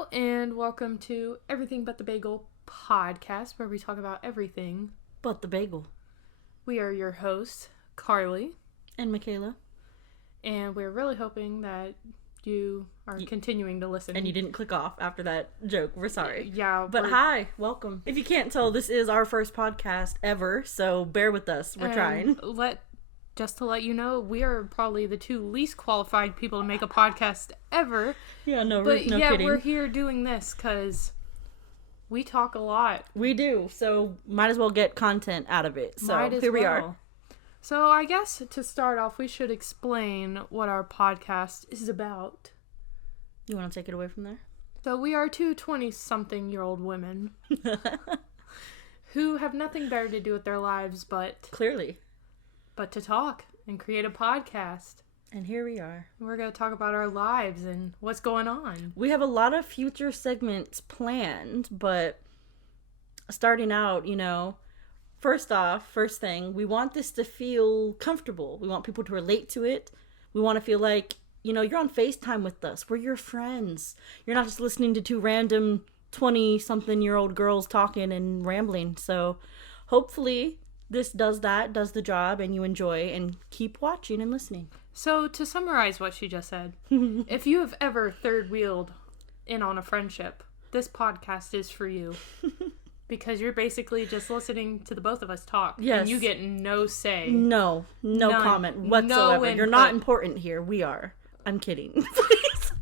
Hello and welcome to Everything But the Bagel podcast, where we talk about everything but the bagel. We are your hosts, Carley and Michala. And we're really hoping that you are continuing to listen. And you didn't click off after that joke. We're sorry. Yeah. But hi, welcome. If you can't tell, this is our first podcast ever, so bear with us. We're trying. Just to let you know, we are probably the two least qualified people to make a podcast ever. Yeah, no kidding. But we're here doing this because we talk a lot. We do, so might as well get content out of it. So here we are. So I guess to start off, we should explain what our podcast is about. You want to take it away from there? So we are two 20-something-year-old women who have nothing better to do with their lives but to talk and create a podcast. And here we are. We're going to talk about our lives and what's going on. We have a lot of future segments planned, but starting out, first thing, we want this to feel comfortable. We want people to relate to it. We want to feel like, you're on FaceTime with us. We're your friends. You're not just listening to two random 20-something-year-old girls talking and rambling. So hopefully this does the job, and you enjoy and keep watching and listening. So to summarize what she just said, if you have ever third-wheeled in on a friendship, this podcast is for you. Because you're basically just listening to the both of us talk. Yes. And you get no say. No comment whatsoever. You're not important here. We are. I'm kidding. Please.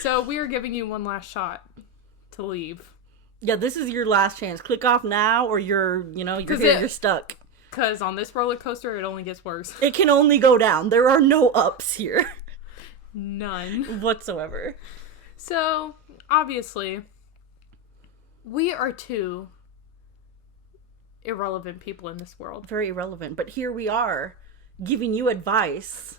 So we are giving you one last shot to leave. Yeah, this is your last chance. Click off now or you're stuck. Because on this roller coaster, it only gets worse. It can only go down. There are no ups here. None. Whatsoever. So, obviously, we are two irrelevant people in this world. Very irrelevant. But here we are, giving you advice.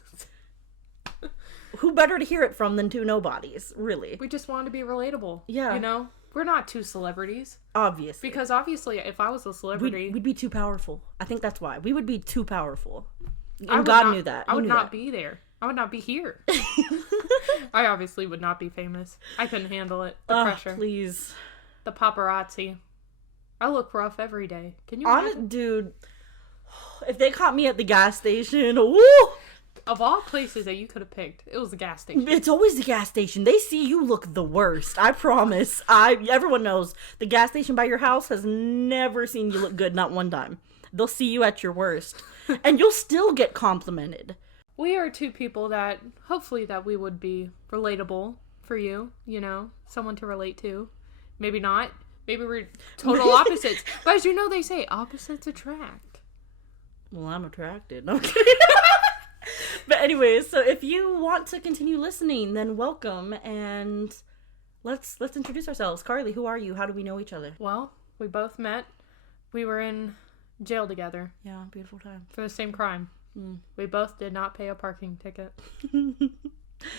Who better to hear it from than two nobodies, really? We just want to be relatable. Yeah. We're not two celebrities. Obviously. Because obviously, if I was a celebrity... We'd be too powerful. I think that's why. We would be too powerful. And God knew that. I would not be there. I would not be here. I obviously would not be famous. I couldn't handle it. The pressure. Please. The paparazzi. I look rough every day. Can you imagine? Dude, if they caught me at the gas station, woo! Of all places that you could have picked, it was the gas station. It's always the gas station. They see you look the worst. I promise. Everyone knows the gas station by your house has never seen you look good, not one time. They'll see you at your worst. And you'll still get complimented. We are two people that, hopefully that we would be relatable for you, someone to relate to. Maybe not. Maybe we're total opposites. But as you know, they say opposites attract. Well, I'm attracted. Okay. But anyways, so if you want to continue listening, then welcome, and let's introduce ourselves. Carly, who are you? How do we know each other? Well, we both met. We were in jail together. Yeah, beautiful time. For the same crime. Mm. We both did not pay a parking ticket.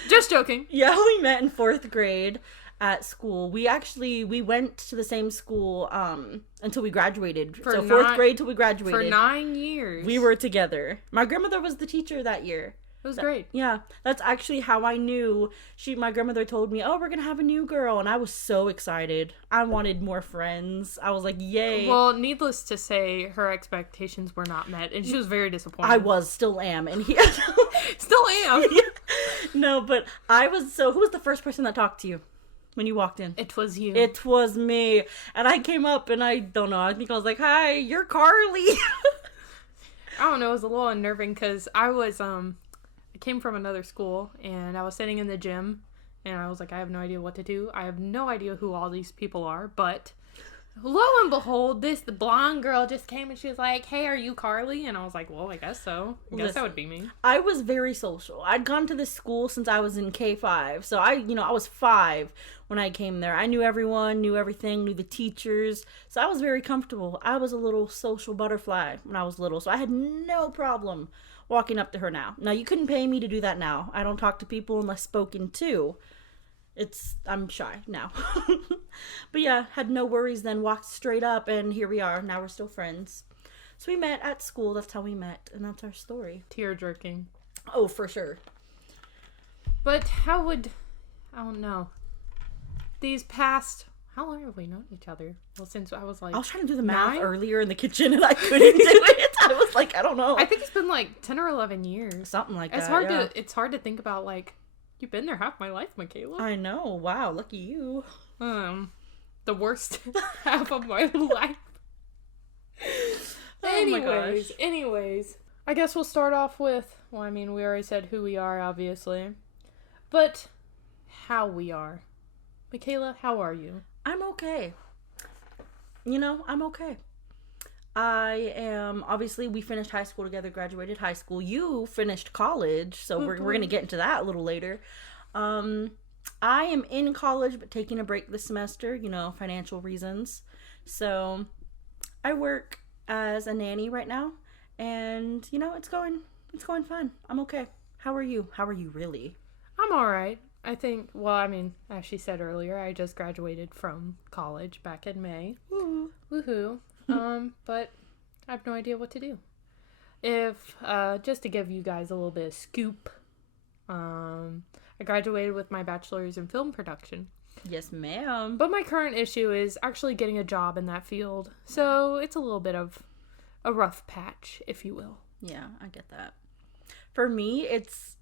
Just joking. Yeah, we met in 4th grade at school. We went to the same school until we graduated. So 4th grade till we graduated. For 9 years. We were together. My grandmother was the teacher that year. It was great. Yeah, that's actually how I knew. My grandmother told me, "Oh, we're gonna have a new girl," and I was so excited. I wanted more friends. I was like, "Yay!" Well, needless to say, her expectations were not met, and she was very disappointed. I still am, and still am. Yeah. No, but I was. So, who was the first person that talked to you when you walked in? It was you. It was me, and I came up, and I don't know. I think I was like, "Hi, you're Carly." I don't know. It was a little unnerving because I came from another school, and I was sitting in the gym, and I was like, I have no idea what to do. I have no idea who all these people are, but lo and behold, the blonde girl just came, and she was like, "Hey, are you Carly?" And I was like, well, I guess so. I guess that would be me. I was very social. I'd gone to this school since I was in K5, so I was 5 when I came there. I knew everyone, knew everything, knew the teachers, so I was very comfortable. I was a little social butterfly when I was little, so I had no problem walking up to her now. Now, you couldn't pay me to do that now. I don't talk to people unless spoken to. I'm shy now. But yeah, had no worries then, walked straight up, and here we are. Now we're still friends. So we met at school. That's how we met, and that's our story. Tear jerking. Oh, for sure. But I don't know. these past, how long have we known each other? Well, since I was like, I was trying to do the math 9? earlier in the kitchen and I couldn't do it. I was like, I don't know. I think it's been like 10 or 11 years. Something like that. It's hard to think about, like, you've been there half my life, Michala. I know. Wow, lucky you. The worst half of my life. Anyways, I guess we'll start off with, well, I mean, we already said who we are, obviously, but how we are. Michala, how are you? I'm okay. I'm okay. I am, obviously, we finished high school together, graduated high school. You finished college, so we're going to get into that a little later. I am in college, but taking a break this semester, financial reasons. So I work as a nanny right now, and, it's going fun. I'm okay. How are you? How are you really? I'm all right. I think, well, I mean, as she said earlier, I just graduated from college back in May. Woo. Woohoo. But I have no idea what to do. Just to give you guys a little bit of scoop, I graduated with my bachelor's in film production. Yes, ma'am. But my current issue is actually getting a job in that field. So it's a little bit of a rough patch, if you will. Yeah, I get that. For me, it's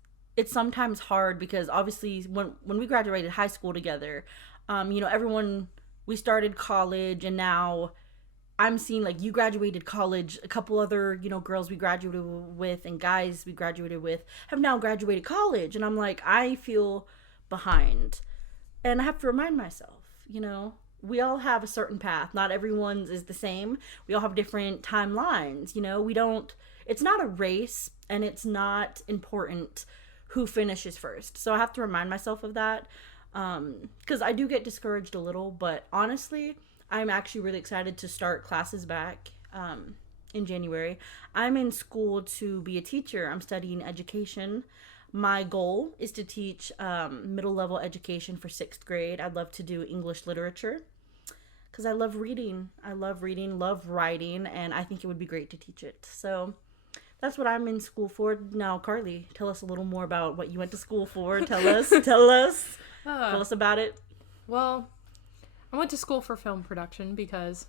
sometimes hard because obviously when we graduated high school together, everyone, we started college, and now I'm seeing, like, you graduated college, a couple other, girls we graduated with and guys we graduated with have now graduated college, and I'm like, I feel behind. And I have to remind myself, we all have a certain path. Not everyone's is the same. We all have different timelines, it's not a race, and it's not important who finishes first. So I have to remind myself of that, because I do get discouraged a little, but honestly, I'm actually really excited to start classes back in January. I'm in school to be a teacher. I'm studying education. My goal is to teach middle level education for 6th grade. I'd love to do English literature because I love reading. Love writing, and I think it would be great to teach it. So that's what I'm in school for. Now, Carly, tell us a little more about what you went to school for. Tell us about it. Well, I went to school for film production because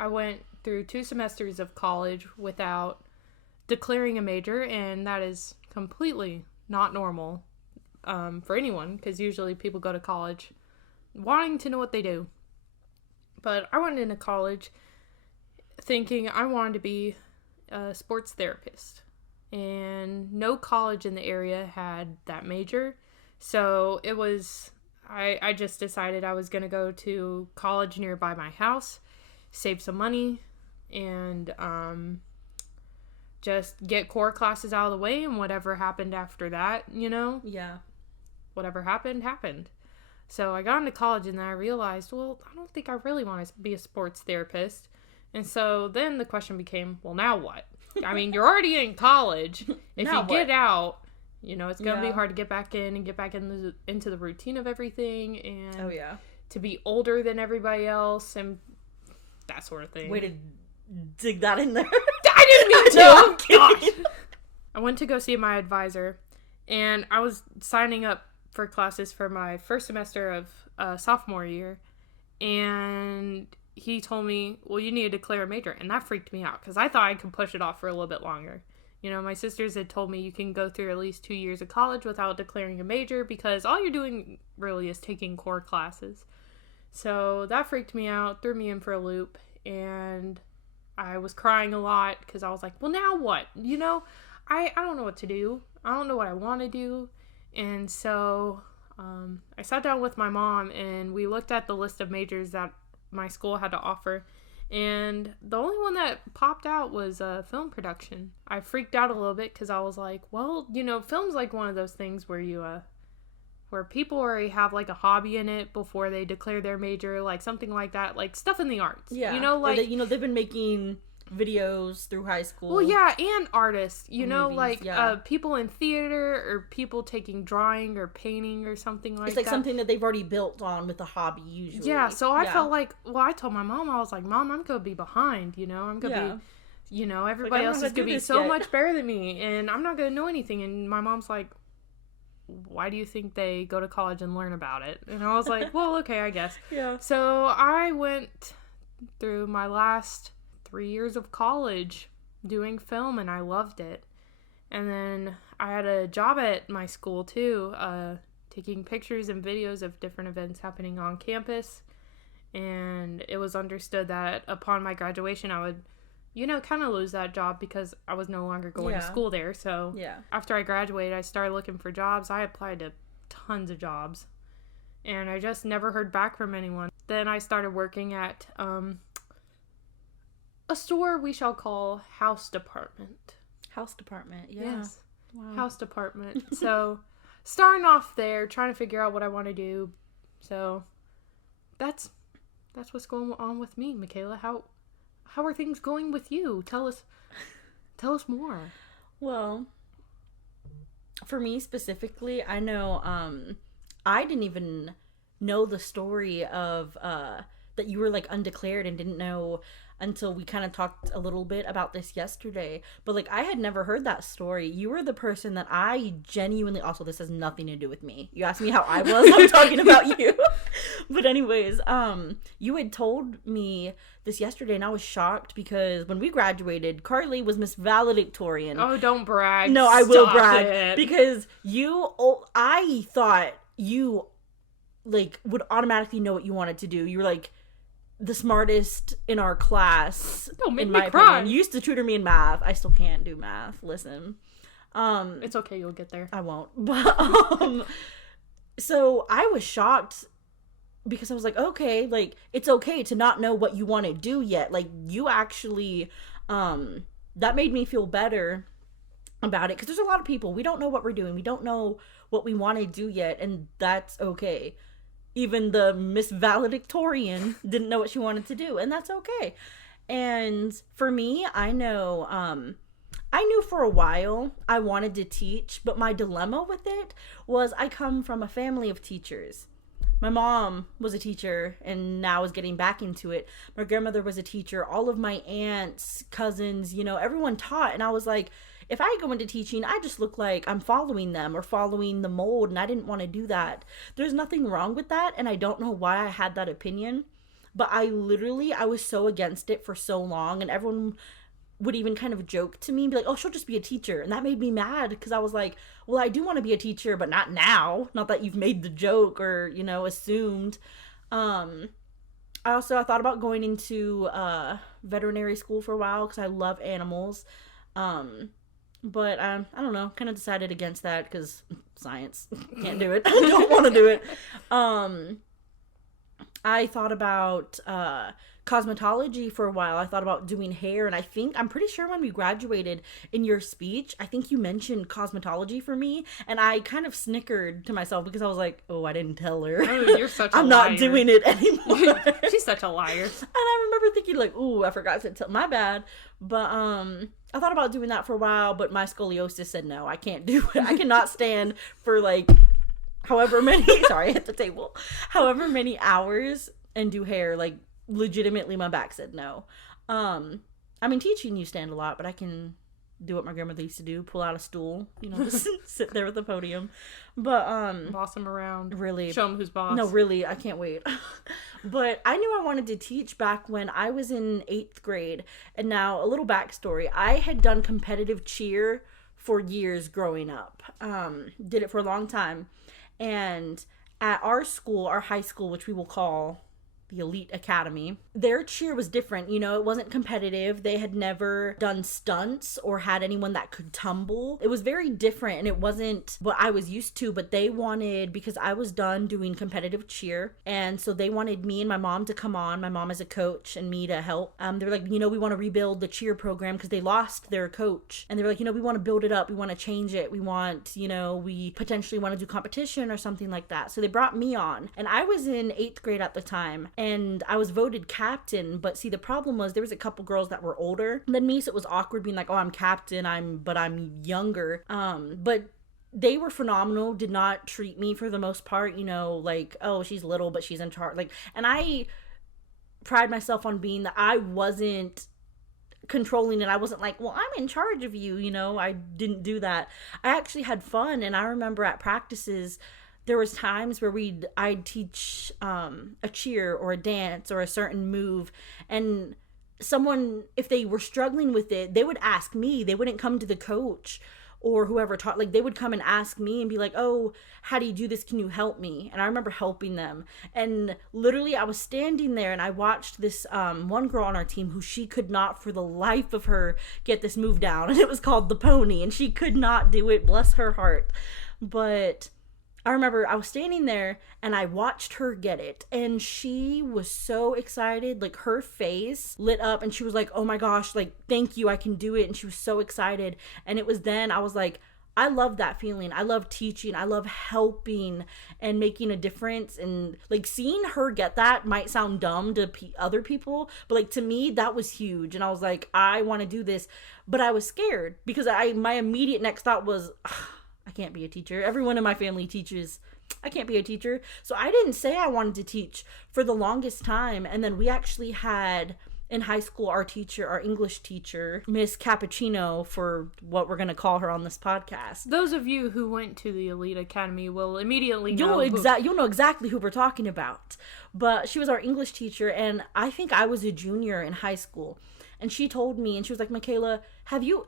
I went through 2 semesters of college without declaring a major, and that is completely not normal for anyone, because usually people go to college wanting to know what they do. But I went into college thinking I wanted to be a sports therapist, and no college in the area had that major, so it was I just decided I was going to go to college nearby my house, save some money, and just get core classes out of the way, and whatever happened after that, Yeah. Whatever happened. So I got into college, and then I realized, well, I don't think I really want to be a sports therapist. And so then the question became, well, now what? I mean, you're already in college. If you get out, it's going to be hard to get back in and get back into the routine of everything, and to be older than everybody else and that sort of thing. Way to dig that in there. I didn't mean to. Oh, gosh. I went to go see my advisor, and I was signing up for classes for my first semester of sophomore year, and he told me, well, you need to declare a major, and that freaked me out because I thought I could push it off for a little bit longer. My sisters had told me you can go through at least 2 years of college without declaring a major because all you're doing really is taking core classes. So that freaked me out, threw me in for a loop, and I was crying a lot because I was like, well, now what? I don't know what to do. I don't know what I want to do. And so I sat down with my mom, and we looked at the list of majors that my school had to offer, and the only one that popped out was film production. I freaked out a little bit because I was like, well, film's like one of those things where where people already have like a hobby in it before they declare their major, like something like that, like stuff in the arts. Yeah. They've been making videos through high school. Well, yeah, and artists, movies, people in theater or people taking drawing or painting or something like that. It's like something that they've already built on with a hobby usually. Yeah, so I felt like, I told my mom, I was like, Mom, I'm going to be behind, I'm going to be, everybody else is going to be so much better than me, and I'm not going to know anything. And my mom's like, why do you think they go to college and learn about it? And I was like, well, okay, I guess. Yeah. So I went through my last 3 years of college doing film, and I loved it. And then I had a job at my school too, taking pictures and videos of different events happening on campus. And it was understood that upon my graduation, I would, kind of lose that job because I was no longer going to school there. So after I graduated, I started looking for jobs. I applied to tons of jobs, and I just never heard back from anyone. Then I started working at a store we shall call House Department. House Department, yeah. Yes. Wow. House Department. So starting off there, trying to figure out what I want to do. So that's what's going on with me, Michala. How are things going with you? Tell us more. Well, for me specifically, I know I didn't even know the story of that you were like undeclared and didn't know until we kind of talked a little bit about this yesterday. But like, I had never heard that story. You were the person that I genuinely, also this has nothing to do with me. You asked me how I was, I'm talking about you. But anyways, you had told me this yesterday, and I was shocked because when we graduated, Carley was Miss Valedictorian. Oh, don't brag. No, I will brag. It. Because I thought you like would automatically know what you wanted to do. You were like the smartest in our class. Don't make in me my cry. opinion. You used to tutor me in math. I still can't do math. Listen. It's okay, you'll get there. I won't. But so I was shocked because I was like, okay, like it's okay to not know what you want to do yet. Like you actually that made me feel better about it, because there's a lot of people, we don't know what we're doing. We don't know what we want to do yet, and that's okay. Even the Miss Valedictorian didn't know what she wanted to do, and that's okay. And for me, I know, I knew for a while I wanted to teach, but my dilemma with it was I come from a family of teachers. My mom was a teacher and now is getting back into it. My grandmother was a teacher. All of my aunts, cousins, everyone taught. And I was like, if I go into teaching, I just look like I'm following them or following the mold, and I didn't want to do that. There's nothing wrong with that, and I don't know why I had that opinion, but I was so against it for so long, and everyone would even kind of joke to me and be like, oh, she'll just be a teacher, and that made me mad, because I was like, well, I do want to be a teacher, but not now. Not that you've made the joke or, assumed. I thought about going into veterinary school for a while because I love animals. But I don't know, kind of decided against that because science, can't do it. I don't want to do it. I thought about cosmetology for a while. I thought about doing hair, and I'm pretty sure when we graduated, in your speech, I think you mentioned cosmetology for me, and I kind of snickered to myself because I was like, oh, I didn't tell her. Oh, you're such a I'm liar. not doing it anymore. She's such a liar. And I remember thinking like, ooh, I forgot to tell, my bad. But I thought about doing that for a while, but my scoliosis said no, I can't do it. I cannot stand for like however many sorry, I hit the table. However many hours and do hair. Like legitimately my back said no. I mean, teaching you stand a lot, but I can do what my grandmother used to do, pull out a stool, just sit there with the podium. But boss them around. Really. Show them who's boss. No, really, I can't wait. But I knew I wanted to teach back when I was in 8th grade. And now, a little backstory. I had done competitive cheer for years growing up. Did it for a long time. And at our school, our high school, which we will call the Elite Academy, their cheer was different. It wasn't competitive. They had never done stunts or had anyone that could tumble. It was very different, and it wasn't what I was used to, but they wanted, because I was done doing competitive cheer, and so they wanted me and my mom to come on, my mom as a coach and me to help. They were like, we want to rebuild the cheer program because they lost their coach, and they were like, we want to build it up, we want to change it, we want, we potentially want to do competition or something like that. So they brought me on, and I was in 8th grade at the time, and I was voted captain. But see, the problem was there was a couple girls that were older than me, so it was awkward being like, oh, I'm captain, but I'm younger. But they were phenomenal, did not treat me for the most part, like, oh, she's little, but she's in charge. Like, and I pride myself on being that I wasn't controlling it. I wasn't like, well, I'm in charge of you, you know. I didn't do that. I actually had fun, and I remember at practices there was times where I'd teach a cheer or a dance or a certain move, and someone, if they were struggling with it, they would ask me. They wouldn't come to the coach or whoever taught. Like, they would come and ask me and be like, oh, how do you do this? Can you help me? And I remember helping them. And literally I was standing there and I watched this one girl on our team who she could not for the life of her get this move down. And it was called the pony, and she could not do it. Bless her heart. But I remember I was standing there and I watched her get it, and she was so excited. Like, her face lit up and she was like, oh my gosh, like, thank you, I can do it. And she was so excited. And it was then I was like, I love that feeling. I love teaching. I love helping and making a difference. And like, seeing her get that might sound dumb to other people, but like, to me, that was huge. And I was like, I want to do this, but I was scared because my immediate next thought was, I can't be a teacher. Everyone in my family teaches. I can't be a teacher. So I didn't say I wanted to teach for the longest time. And then we actually had in high school our English teacher, Miss Cappuccino, for what we're going to call her on this podcast. Those of you who went to the Elite Academy will immediately know. You'll know exactly who we're talking about. But she was our English teacher, and I think I was a junior in high school. And she told me, and she was like, Michala, have you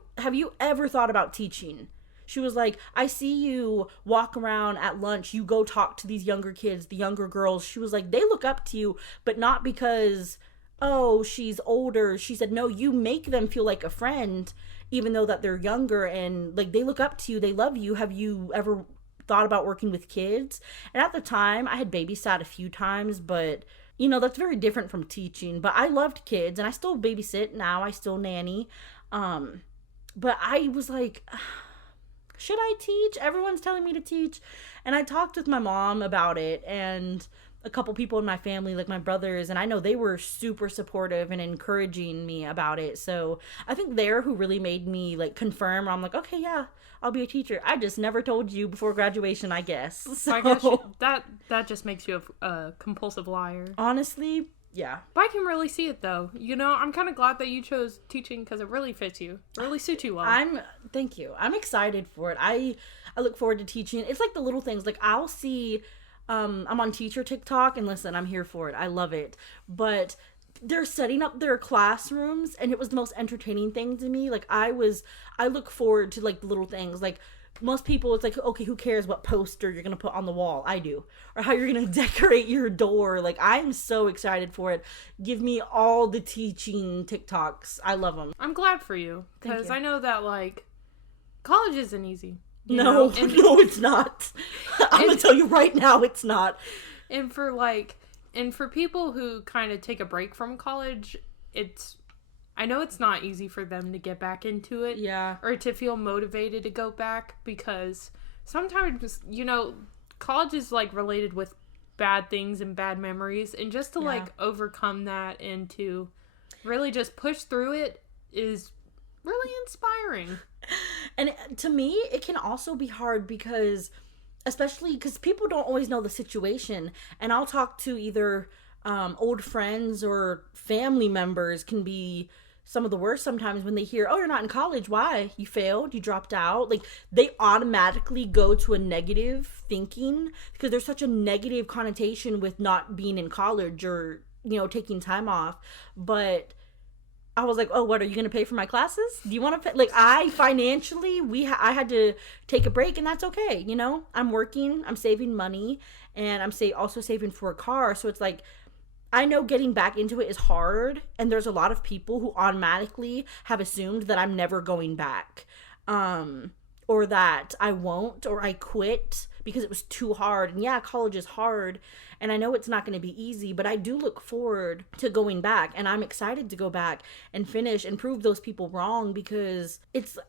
ever thought about teaching? She was like, I see you walk around at lunch. You go talk to these younger kids, the younger girls. She was like, they look up to you, but not because, oh, she's older. She said, no, you make them feel like a friend, even though that they're younger. And like, they look up to you. They love you. Have you ever thought about working with kids? And at the time, I had babysat a few times, but you know, that's very different from teaching. But I loved kids, and I still babysit now. I still nanny. But I was like, should I teach? Everyone's telling me to teach. And I talked with my mom about it and a couple people in my family, like my brothers, and I know they were super supportive and encouraging me about it. So I think they're who really made me like confirm. I'm like, okay, yeah, I'll be a teacher. I just never told you before graduation, I guess. So I guess that just makes you a compulsive liar. Honestly, yeah. But I can really see it, though. You know, I'm kind of glad that you chose teaching because it really fits you. It really suits you well. Thank you. I'm excited for it. I look forward to teaching. It's like the little things. Like, I'll see, I'm on teacher TikTok, and listen, I'm here for it. I love it. But they're setting up their classrooms, and it was the most entertaining thing to me. Like, I look forward to, like, the little things. Like, most people, it's like, okay, who cares what poster you're going to put on the wall? I do. Or how you're going to decorate your door. Like, I'm so excited for it. Give me all the teaching TikToks. I love them. I'm glad for you. Because I know that, like, college isn't easy. No, it's not. I'm going to tell you right now, it's not. And for people who kind of take a break from college, I know it's not easy for them to get back into it. Yeah. Or to feel motivated to go back, because sometimes, you know, college is like related with bad things and bad memories, and just to like overcome that and to really just push through it is really inspiring. And to me, it can also be hard because, especially because people don't always know the situation, and I'll talk to either old friends or family members can be some of the worst sometimes when they hear, oh, you're not in college. Why? You failed? You dropped out? Like, they automatically go to a negative thinking because there's such a negative connotation with not being in college or, you know, taking time off. But I was like, oh, what, are you going to pay for my classes? Do you want to pay? Like, I financially, I had to take a break, and that's okay. You know, I'm working, I'm saving money, and I'm also saving for a car. So it's like, I know getting back into it is hard, and there's a lot of people who automatically have assumed that I'm never going back, or that I won't, or I quit because it was too hard. And yeah, college is hard, and I know it's not going to be easy, but I do look forward to going back, and I'm excited to go back and finish and prove those people wrong, because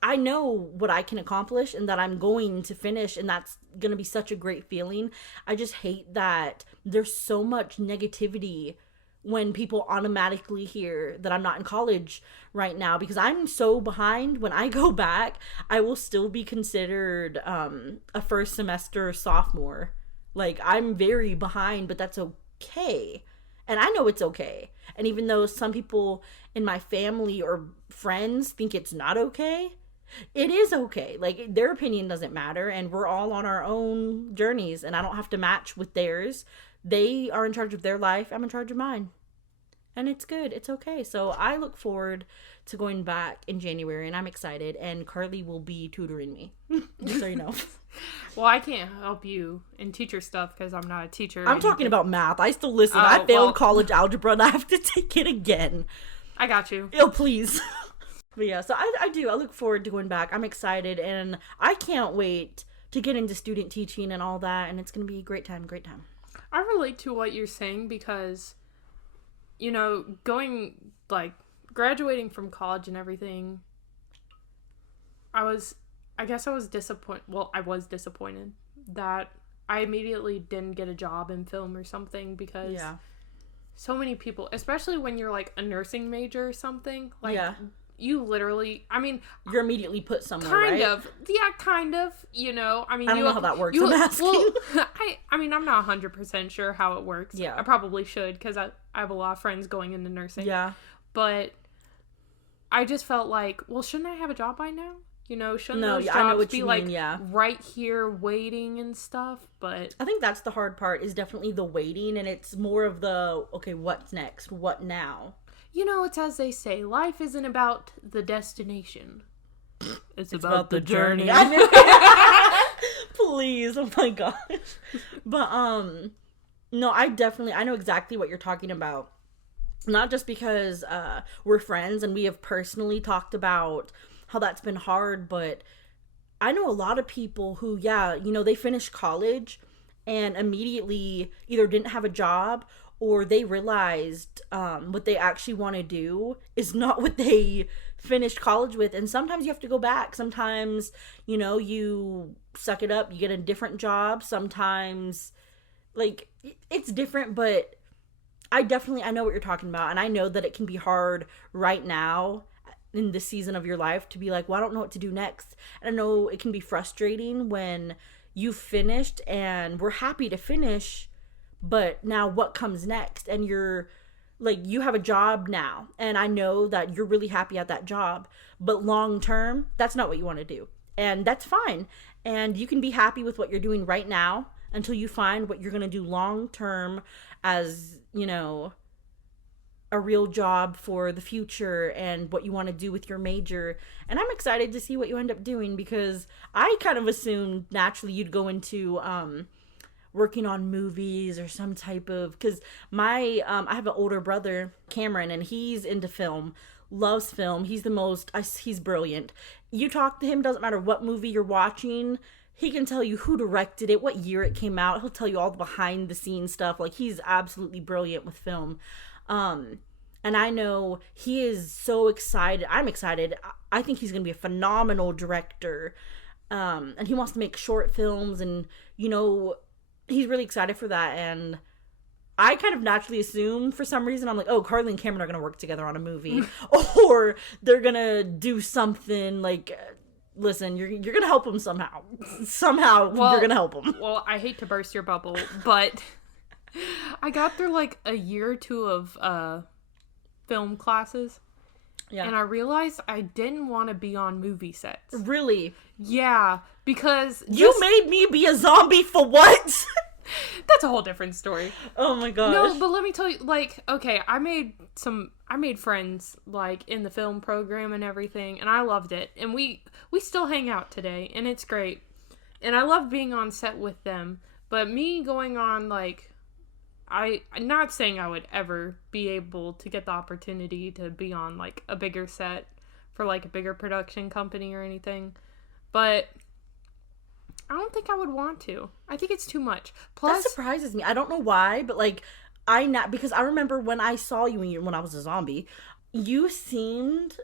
I know what I can accomplish and that I'm going to finish, and that's going to be such a great feeling. I just hate that there's so much negativity when people automatically hear that I'm not in college right now, because I'm so behind. When I go back, I will still be considered a first semester sophomore. Like, I'm very behind, but that's okay. And I know it's okay. And even though some people in my family or friends think it's not okay, it is okay. Like, their opinion doesn't matter, and we're all on our own journeys, and I don't have to match with theirs. They are in charge of their life. I'm in charge of mine. And it's good. It's okay. So I look forward to going back in January, and I'm excited. And Carly will be tutoring me, just so you know. Well, I can't help you in teacher stuff because I'm not a teacher. I'm talking about math. I still listen. I failed college algebra, and I have to take it again. I got you. Oh, please. But yeah, so I do. I look forward to going back. I'm excited, and I can't wait to get into student teaching and all that, and it's going to be a great time, great time. I relate to what you're saying because, you know, graduating from college and everything, I guess I was disappointed. Well, I was disappointed that I immediately didn't get a job in film or something because so many people, especially when you're like a nursing major or something, like you literally, I mean, you're immediately put somewhere, kind of, you know, I mean, I don't know how that works. I'm asking. Well, I mean, I'm not 100% sure how it works. Yeah. I probably should because I have a lot of friends going into nursing. Yeah. But I just felt like, well, shouldn't I have a job by now? You know, shouldn't those I know jobs what be you like mean, right here waiting and stuff? But I think that's the hard part, is definitely the waiting, and it's more of the, okay, what's next? What now? You know, it's as they say, life isn't about the destination. It's about the journey. Please, oh my gosh. But, no, I know exactly what you're talking about. Not just because we're friends and we have personally talked about how that's been hard, but I know a lot of people who, they finished college and immediately either didn't have a job or they realized what they actually want to do is not what they finished college with. And sometimes you have to go back. Sometimes, you suck it up, you get a different job. Sometimes, like, it's different, but I know what you're talking about. And I know that it can be hard right now in this season of your life to be like, well, I don't know what to do next. And I know it can be frustrating when you've finished and we're happy to finish, but now what comes next? And you're like, you have a job now, and I know that you're really happy at that job, but long term, that's not what you want to do. And that's fine. And you can be happy with what you're doing right now until you find what you're going to do long term as, a real job for the future and what you want to do with your major. And I'm excited to see what you end up doing, because I kind of assumed naturally you'd go into working on movies or some type of, because I have an older brother, Cameron, and he's into film, loves film. He's brilliant. You talk to him, doesn't matter what movie you're watching, he can tell you who directed it, what year it came out. He'll tell you all the behind the scenes stuff. Like, he's absolutely brilliant with film. And I know he is so excited. I'm excited. I think he's going to be a phenomenal director. And he wants to make short films, and, he's really excited for that. And I kind of naturally assume, for some reason, I'm like, oh, Carly and Cameron are going to work together on a movie. Or they're going to do something like, listen, you're going to help him somehow. Somehow, you're going to help him. Well, I hate to burst your bubble, but I got through like a year or two of film classes. Yeah. And I realized I didn't want to be on movie sets. Really? Yeah, because you made me be a zombie for what? That's a whole different story. Oh my gosh. No, but let me tell you, like, okay, I made friends, like, in the film program and everything, and I loved it. And we still hang out today, and it's great. And I love being on set with them. But me going on, like, I'm not saying I would ever be able to get the opportunity to be on, like, a bigger set for, like, a bigger production company or anything. But I don't think I would want to. I think it's too much. Plus, that surprises me. I don't know why, but, like, because I remember when I saw you when I was a zombie, you seemed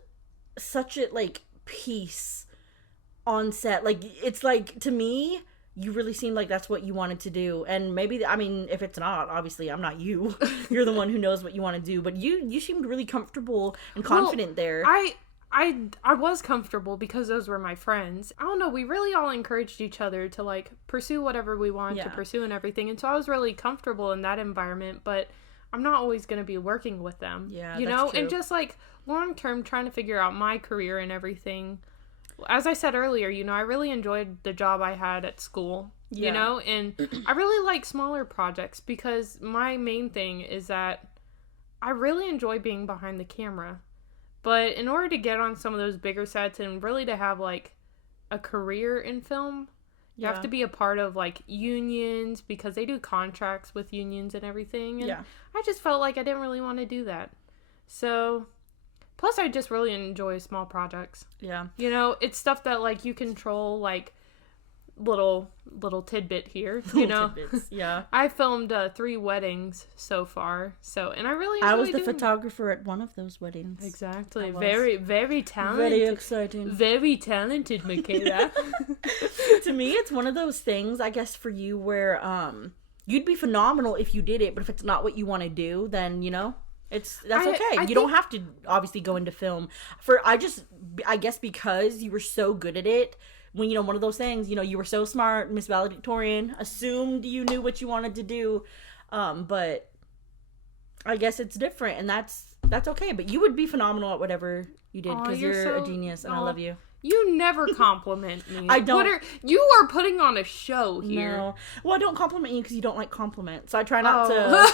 such a, like, peace on set. Like, it's like, to me, you really seemed like that's what you wanted to do. And maybe, if it's not, obviously I'm not you. You're the one who knows what you want to do. But you seemed really comfortable and confident there. I was comfortable because those were my friends. I don't know, we really all encouraged each other to, like, pursue whatever we wanted to pursue and everything. And so I was really comfortable in that environment. But I'm not always going to be working with them. Yeah, you that's know, true. and just like long term trying to figure out my career and everything. As I said earlier, you know, I really enjoyed the job I had at school, you know, and I really like smaller projects because my main thing is that I really enjoy being behind the camera. But in order to get on some of those bigger sets and really to have like a career in film, you have to be a part of like unions because they do contracts with unions and everything. And I just felt like I didn't really want to do that. So, plus I just really enjoy small projects. Yeah. You know, it's stuff that like you control, like little tidbit here, you know. Tidbits. Yeah. I filmed 3 weddings so far. So, and I really enjoy I was the doing photographer at one of those weddings. Exactly. Very, very talented. Very exciting. Very talented, Michala. To me, it's one of those things, I guess, for you where you'd be phenomenal if you did it, but if it's not what you want to do, then, you know, that's okay. You don't have to obviously go into film. I guess because you were so good at it, when, you know, one of those things, you know, you were so smart, Miss Valedictorian, assumed you knew what you wanted to do, but I guess it's different, and that's okay. But you would be phenomenal at whatever you did because you're a genius, and I love you. You never compliment me. I don't. You are putting on a show here. No. Well, I don't compliment you because you don't like compliments, so I try not to.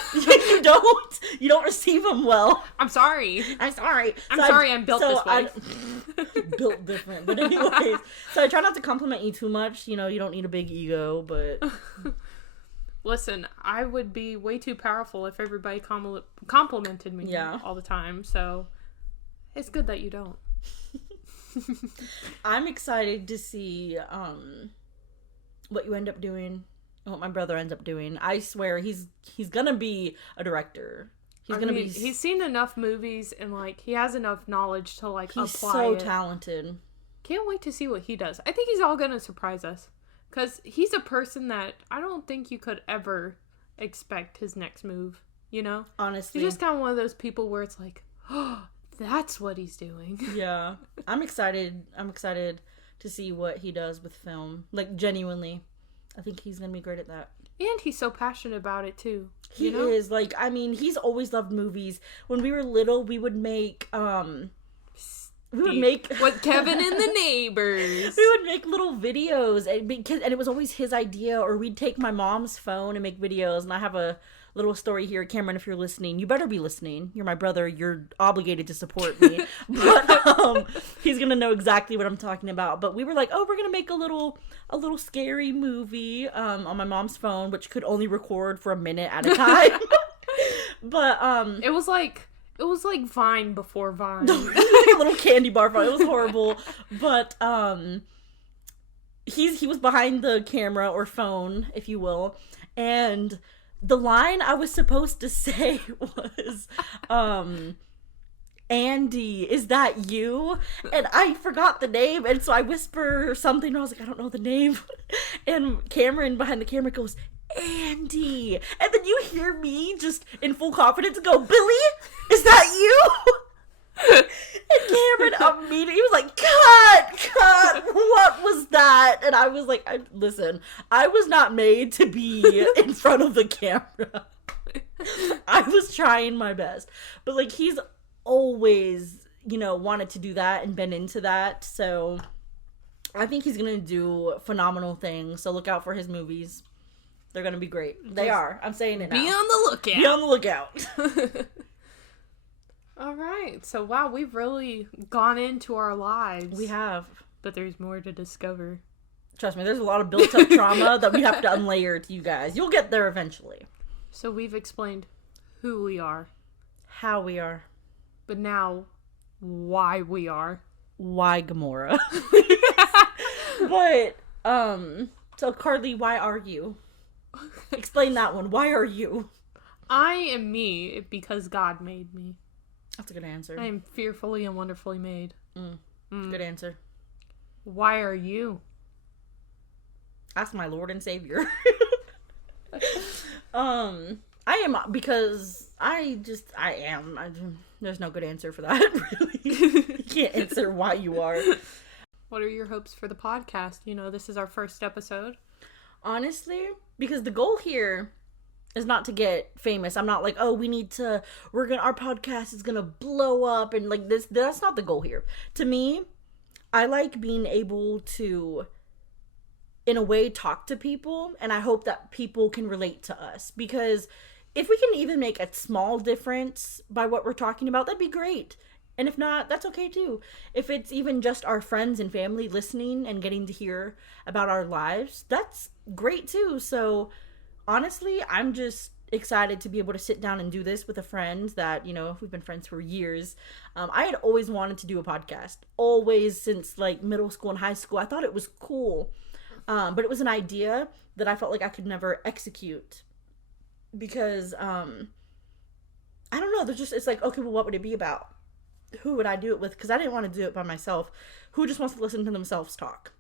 You don't receive them well. I'm sorry. I'm sorry. I'm built this way. Built different, but anyways. So I try not to compliment you too much. You know, you don't need a big ego, but. Listen, I would be way too powerful if everybody complimented me all the time. So it's good that you don't. I'm excited to see what you end up doing, what my brother ends up doing. I swear he's gonna be a director. He's seen enough movies and like he has enough knowledge to like he's apply so it. Talented. Can't wait to see what he does. I think he's all gonna surprise us because he's a person that I don't think you could ever expect his next move. You know, honestly, he's just kind of one of those people where it's like, oh, that's what he's doing. Yeah. I'm excited to see what he does with film. Like, genuinely. I think he's going to be great at that. And he's so passionate about it, too. He is. Like, I mean, he's always loved movies. When we were little, we would make, with Kevin and the Neighbors. We would make little videos, and it was always his idea, or we'd take my mom's phone and make videos, and I have a little story here. Cameron, if you're listening, you better be listening. You're my brother. You're obligated to support me. But he's gonna know exactly what I'm talking about. But we were like, oh, we're gonna make a little scary movie on my mom's phone, which could only record for a minute at a time. But it was like Vine before Vine. A little candy bar Vine. It was horrible. But he was behind the camera or phone, if you will, and the line I was supposed to say was, Andy, is that you? And I forgot the name, and so I whisper something, and I was like, I don't know the name. And Cameron behind the camera goes, Andy. And then you hear me just in full confidence go, Billy, is that you? And Cameron immediately, he was like, cut, what was that? And I was like, listen, I was not made to be in front of the camera. I was trying my best. But like, he's always, you know, wanted to do that and been into that. So I think he's going to do phenomenal things. So look out for his movies. They're going to be great. They are. I'm saying it now. Be on the lookout. Be on the lookout. All right. So, wow, we've really gone into our lives. We have. But there's more to discover. Trust me, there's a lot of built-up trauma that we have to unlayer to you guys. You'll get there eventually. So we've explained who we are. How we are. But now, why we are. Why Gamora. But, so Carly, why are you? Explain that one. Why are you? I am me because God made me. That's a good answer. I am fearfully and wonderfully made. Good answer. Why are you? Ask my Lord and Savior. I am because I am. There's no good answer for that, really. You can't answer why you are. What are your hopes for the podcast? You know, this is our first episode. Honestly, because the goal here is not to get famous. I'm not like, oh, our podcast is gonna blow up and like this. That's not the goal here. To me, I like being able to, in a way, talk to people, and I hope that people can relate to us, because if we can even make a small difference by what we're talking about, that'd be great. And if not, that's okay too. If it's even just our friends and family listening and getting to hear about our lives, that's great too. So honestly, I'm just excited to be able to sit down and do this with a friend that, we've been friends for years. I had always wanted to do a podcast, always, since like middle school and high school. I thought it was cool, but it was an idea that I felt like I could never execute because, I don't know, it's like, okay, well, what would it be about? Who would I do it with? Because I didn't want to do it by myself. Who just wants to listen to themselves talk?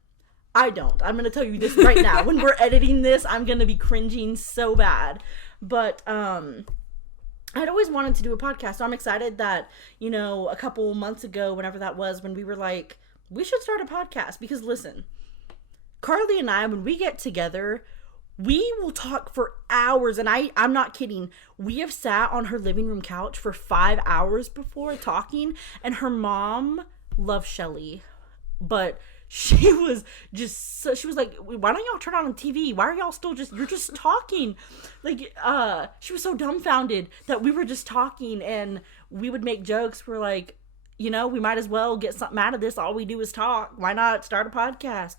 I don't. I'm going to tell you this right now. When we're editing this, I'm going to be cringing so bad. But I'd always wanted to do a podcast. So I'm excited that, a couple months ago, whenever that was, when we were like, we should start a podcast. Because listen, Carly and I, when we get together, we will talk for hours, and I'm not kidding. We have sat on her living room couch for 5 hours before talking, and her mom loves Shelly, but she was like, why don't y'all turn on TV? Why are y'all still you're just talking? Like, she was so dumbfounded that we were just talking, and we would make jokes. We're like, we might as well get something out of this. All we do is talk. Why not start a podcast?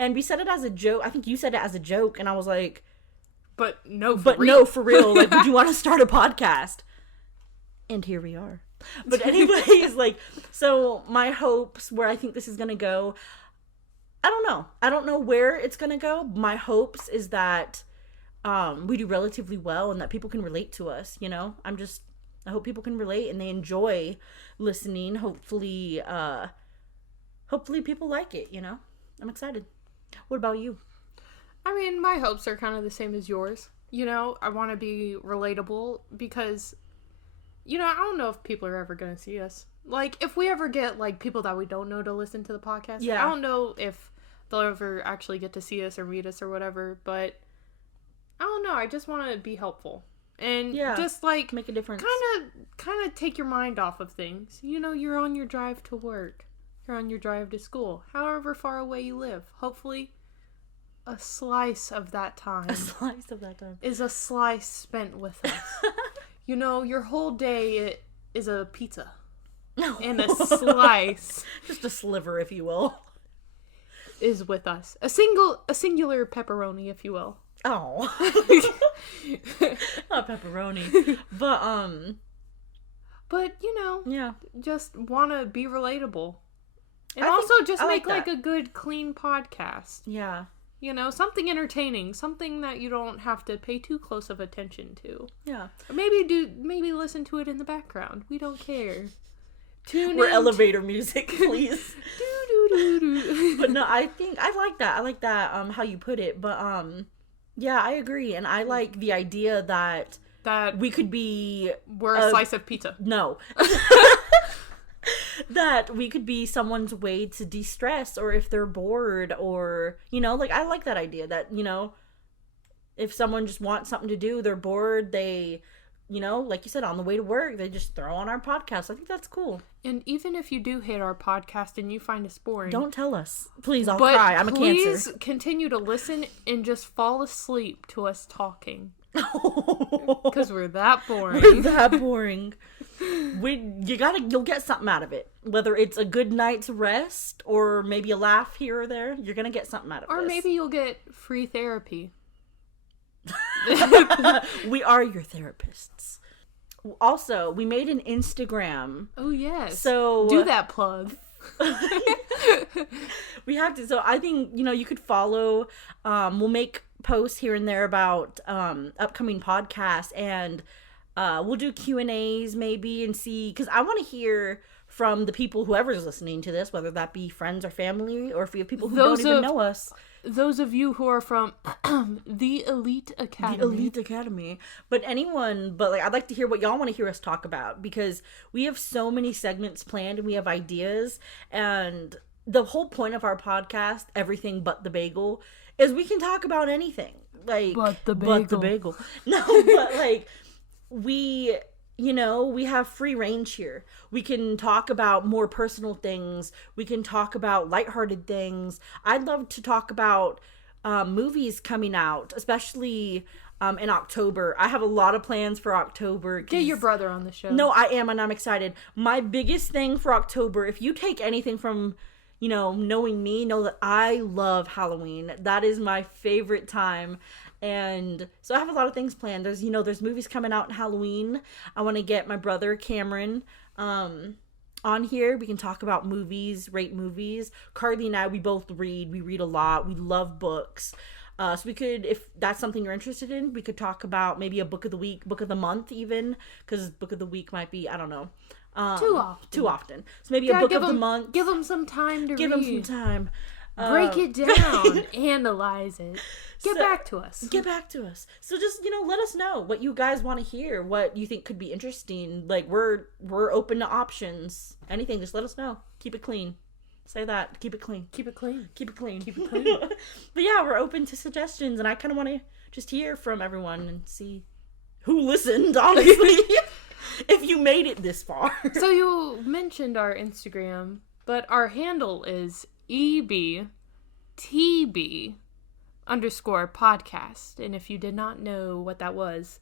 And we said it as a joke. I think you said it as a joke. And I was like, But no, for real. Like, would you want to start a podcast? And here we are. But anyways, like, so my hopes, where I think this is going to go, I don't know. I don't know where it's going to go. My hopes is that we do relatively well and that people can relate to us, I hope people can relate and they enjoy listening. Hopefully people like it, I'm excited. What about you? I mean, my hopes are kind of the same as yours. I want to be relatable because, I don't know if people are ever going to see us. Like, if we ever get, like, people that we don't know to listen to the podcast, I don't know if they'll ever actually get to see us or meet us or whatever, but I don't know. I just want to be helpful. And just, like, make a difference. Kind of take your mind off of things. You're on your drive to work. You're on your drive to school, however far away you live. Hopefully, a slice of that time is a slice spent with us. Your whole day is a pizza. And a slice, just a sliver, if you will, is with us. A singular pepperoni, if you will. Oh. Not pepperoni. But, just want to be relatable. And also just make like a good, clean podcast. Yeah. Something entertaining. Something that you don't have to pay too close of attention to. Yeah. Or maybe listen to it in the background. We don't care. We're elevator music, please. But no, I like that. I like that, how you put it. But, yeah, I agree. And I like the idea that we could be... We're a slice of pizza. No. That we could be someone's way to de-stress, or if they're bored, or, like, I like that idea that, if someone just wants something to do, they're bored, they, like you said, on the way to work, they just throw on our podcast. I think that's cool. And even if you do hate our podcast and you find us boring, don't tell us. Please, I'll cry. I'm a cancer. Please continue to listen and just fall asleep to us talking. Because we're that boring. We're that boring. You'll get something out of it. Whether it's a good night's rest or maybe a laugh here or there, you're gonna get something out of it. Or maybe you'll get free therapy. We are your therapists. Also, we made an Instagram. Oh, yes. So do that plug. We have to. So I think, you could follow. We'll make posts here and there about upcoming podcasts, and we'll do Q&As maybe and see, because I want to hear from the people, whoever's listening to this, whether that be friends or family, or if we have people who don't even know us. Those of you who are from the Elite Academy. The Elite Academy. But I'd like to hear what y'all want to hear us talk about, because we have so many segments planned and we have ideas. And the whole point of our podcast, Everything But the Bagel, is we can talk about anything. like, But the bagel. No, but like, we have free range here. We can talk about more personal things. We can talk about lighthearted things. I'd love to talk about movies coming out, especially in October. I have a lot of plans for October. Get your brother on the show. No, I am, and I'm excited. My biggest thing for October, if you take anything from, knowing me, know that I love Halloween. That is my favorite time. And so I have a lot of things planned. There's movies coming out in Halloween. I want to get my brother Cameron on here. We can talk about movies, rate movies. Carly and I, we both read. We read a lot. We love books. So we could, if that's something you're interested in, we could talk about maybe a book of the week, book of the month even, because book of the week might be, I don't know. Too often. So maybe a book of the month. Give them some time to read. Give them some time. Break it down. Analyze it. Get back to us. So just, let us know what you guys want to hear, what you think could be interesting. Like, we're open to options. Anything, just let us know. Keep it clean. Say that. Keep it clean. Keep it clean. Keep it clean. Keep it clean. But yeah, we're open to suggestions, and I kind of want to just hear from everyone and see who listened, honestly, if you made it this far. So you mentioned our Instagram, but our handle is EBTB_podcast. And if you did not know what that was,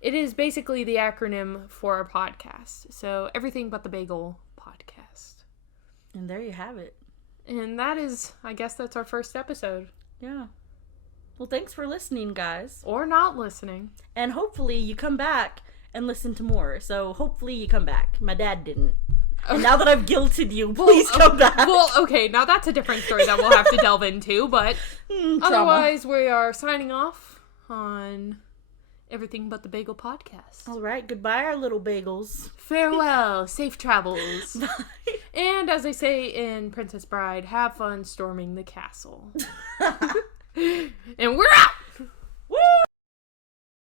it is basically the acronym for our podcast. So Everything But the Bagel podcast. And there you have it. And that is, I guess that's our first episode. Yeah. Well, thanks for listening, guys. Or not listening. And hopefully you come back and listen to more. So hopefully you come back. My dad didn't. And now that I've guilted you, please come back. Well, okay, now that's a different story that we'll have to delve into, but otherwise we are signing off on Everything But the Bagel podcast. All right, goodbye, our little bagels. Farewell, safe travels. Bye. And as they say in Princess Bride, have fun storming the castle. And we're out!